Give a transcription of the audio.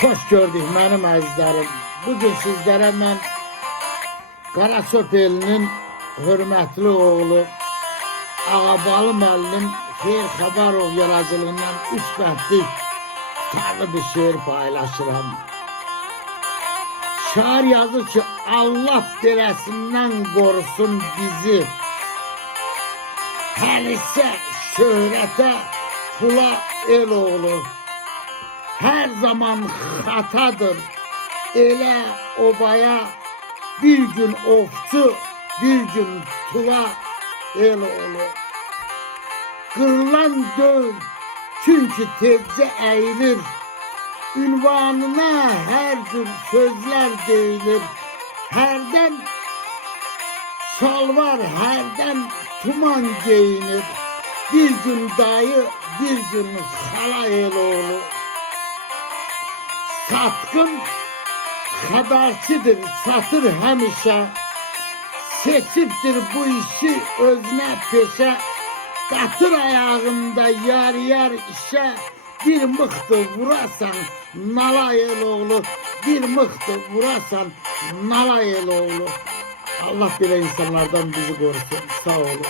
Hoş gördük benim əzizlərim. Bugün sizlere ben Qarasöpelinin hürmetli oğlu Ağabalı müəllim Xeyir Xəbərov yaradıcılığından 3 bəndlik tutarlı bir şiir paylaşıram. Şair yazır ki, Allah deresinden korusun bizi. Hərisə, şöhrətə, pula el oğlu. Her zaman hatadır ele obaya, bir gün ofçu, bir gün tula el oğlu. Kırılan döl çünkü tezce eğilir, ünvanına her tür sözler deyilir. Herden şalvar, herden tuman giyinir, bir gün dayı, bir gün hala el oğlu. Satkın haberçidir, satır hemişe. Seçiptir bu işi özne peşe. Katır ayağında yer yer işe. Bir mıhtı vurasan nalayel oğlu. Bir mıhtı vurasan nalayel oğlu. Allah bile insanlardan bizi korusun. Sağ olun.